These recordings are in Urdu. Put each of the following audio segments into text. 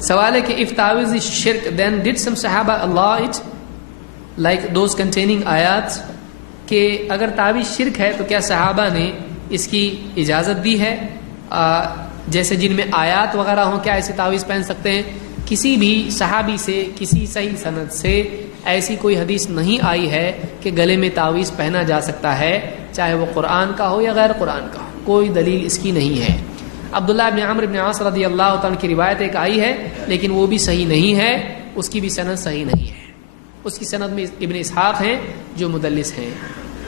سوال ہے کہ if ta'wīz is shirk, then did some Sahaba allow it, like those containing آیات, کہ اگر تعویذ شرک ہے تو کیا صحابہ نے اس کی اجازت دی ہے؟ جیسے جن میں آیات وغیرہ ہوں کیا ایسے تعویذ پہن سکتے ہیں؟ کسی بھی صحابی سے کسی صحیح سند سے ایسی کوئی حدیث نہیں آئی ہے کہ گلے میں تعویذ پہنا جا سکتا ہے، چاہے وہ قرآن کا ہو یا غیر قرآن کا ہو، کوئی دلیل اس کی نہیں ہے۔ عبداللہ بن عمرو بن عاص رضی اللہ تعالیٰ کی روایت ایک آئی ہے لیکن وہ بھی صحیح نہیں ہے، اس کی بھی سند صحیح نہیں ہے، اس کی سند میں ابن اسحاق ہیں جو مدلس ہیں،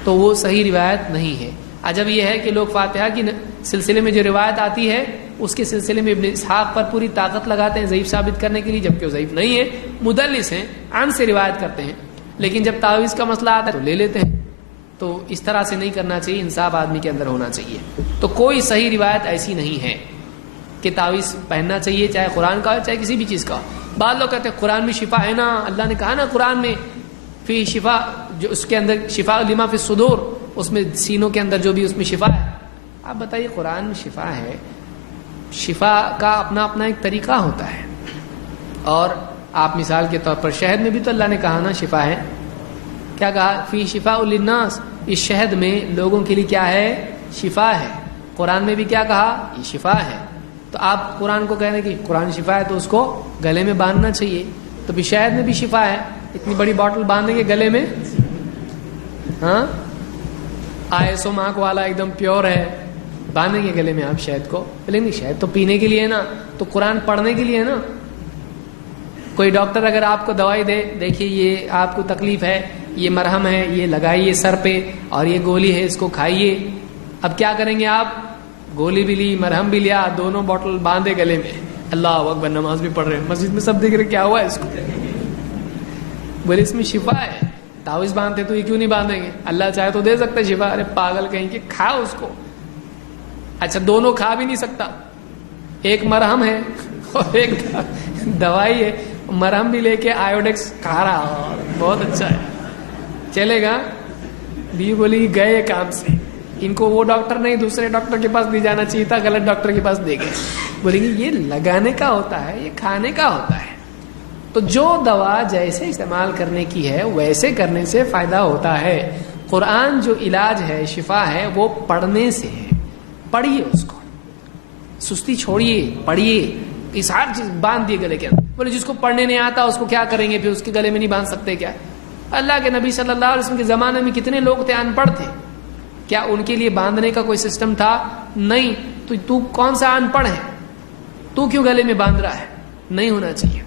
تو وہ صحیح روایت نہیں ہے۔ عجب یہ ہے کہ لوگ فاتحہ کی سلسلے میں جو روایت آتی ہے اس کے سلسلے میں ابن اسحاق پر پوری طاقت لگاتے ہیں ضعیف ثابت کرنے کے لیے، جبکہ وہ ضعیف نہیں ہے، مدلس ہیں، عن سے روایت کرتے ہیں، لیکن جب تعویذ کا مسئلہ آتا ہے تو لے لیتے ہیں۔ تو اس طرح سے نہیں کرنا چاہیے، انصاف آدمی کے اندر ہونا چاہیے۔ تو کوئی صحیح روایت ایسی نہیں ہے کہ تعویذ پہننا چاہیے، چاہے قرآن کا ہو چاہے کسی بھی چیز کا ہو۔ بعض لوگ کہتے ہیں قرآن میں شفا ہے نا، اللہ نے کہا نا قرآن میں فی شفا، جو اس کے اندر شفا لما فی الصدور، اس میں سینوں کے اندر جو بھی اس میں شفا ہے۔ آپ بتائیے قرآن میں شفا ہے، شفا کا اپنا اپنا ایک طریقہ ہوتا ہے، اور آپ مثال کے طور پر شہد میں بھی تو اللہ نے کہا نا شفا ہے، کیا کہا؟ فی شفاء للناس، اس شہد میں لوگوں کے لیے کیا ہے؟ شفا ہے۔ قرآن میں بھی کیا کہا؟ یہ شفا ہے۔ تو آپ قرآن کو کہنے کہ قرآن شفا ہے تو اس کو گلے میں باندھنا چاہیے، تو بھی شہد میں بھی شفا ہے، اتنی بڑی باٹل باندھیں گے گلے میں؟ ہاں، ISO مارک والا ایک دم پیور ہے، باندھیں گے گلے میں آپ شہد کو؟ لیکن شہد تو پینے کے لیے ہے نا، تو قرآن پڑھنے کے لیے ہے نا۔ کوئی ڈاکٹر اگر آپ کو دوائی دے، دیکھیے یہ آپ کو تکلیف ہے، یہ مرہم ہے، یہ لگائیے سر پہ، اور یہ گولی ہے اس کو کھائیے، اب کیا کریں گے آپ؟ گولی بھی لی، مرہم بھی لیا، دونوں بوتل باندھے گلے میں، اللہ اکبر، نماز بھی پڑھ رہے ہیں، مسجد میں سب دیکھ رہے کیا ہوا ہے اس کو، بولے اس میں شفا ہے۔ تعویذ باندھتے تو یہ کیوں نہیں باندھیں گے؟ اللہ چاہے تو دے سکتا ہے شفا۔ ارے پاگل کہیں کہ کھا اس کو۔ اچھا دونوں کھا بھی نہیں سکتا، ایک مرہم ہے اور ایک دوائی ہے، مرہم بھی لے کے آیوڈیکس کھا رہا، بہت اچھا ہے، چلے گا؟ بھی بولی گئے کام سے، ان کو وہ ڈاکٹر نہیں دوسرے ڈاکٹر کے پاس نہیں جانا چاہیے تھا، غلط ڈاکٹر کے پاس دے گئے۔ بولیں گے یہ لگانے کا ہوتا ہے، یہ کھانے کا ہوتا ہے۔ تو جو دوا جیسے استعمال کرنے کی ہے ویسے کرنے سے فائدہ ہوتا ہے۔ قرآن جو علاج ہے، شفا ہے، وہ پڑھنے سے ہے، پڑھیے اس کو، سستی چھوڑیے، پڑھیے، اس ہر چیز باندھ دیے گلے کے اندر۔ بولے جس کو پڑھنے نہیں آتا اس کو کیا کریں گے؟ پھر اس کے گلے میں نہیں باندھ سکتے کیا؟ اللہ کے نبی صلی اللہ علیہ وسلم کے زمانے میں کتنے لوگ تھے ان پڑھ تھے، کیا ان کے لیے باندھنے کا کوئی سسٹم تھا؟ نہیں۔ تو کون سا ان پڑھ ہے؟ تو کیوں گلے میں باندھ رہا ہے؟ نہیں ہونا چاہیے۔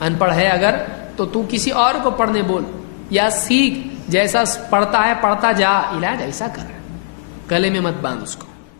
ان پڑھ ہے اگر تو کسی اور کو پڑھنے بول، یا سیکھ، جیسا پڑھتا ہے پڑھتا جا، علاج ایسا کر، گلے میں مت باندھ اس کو۔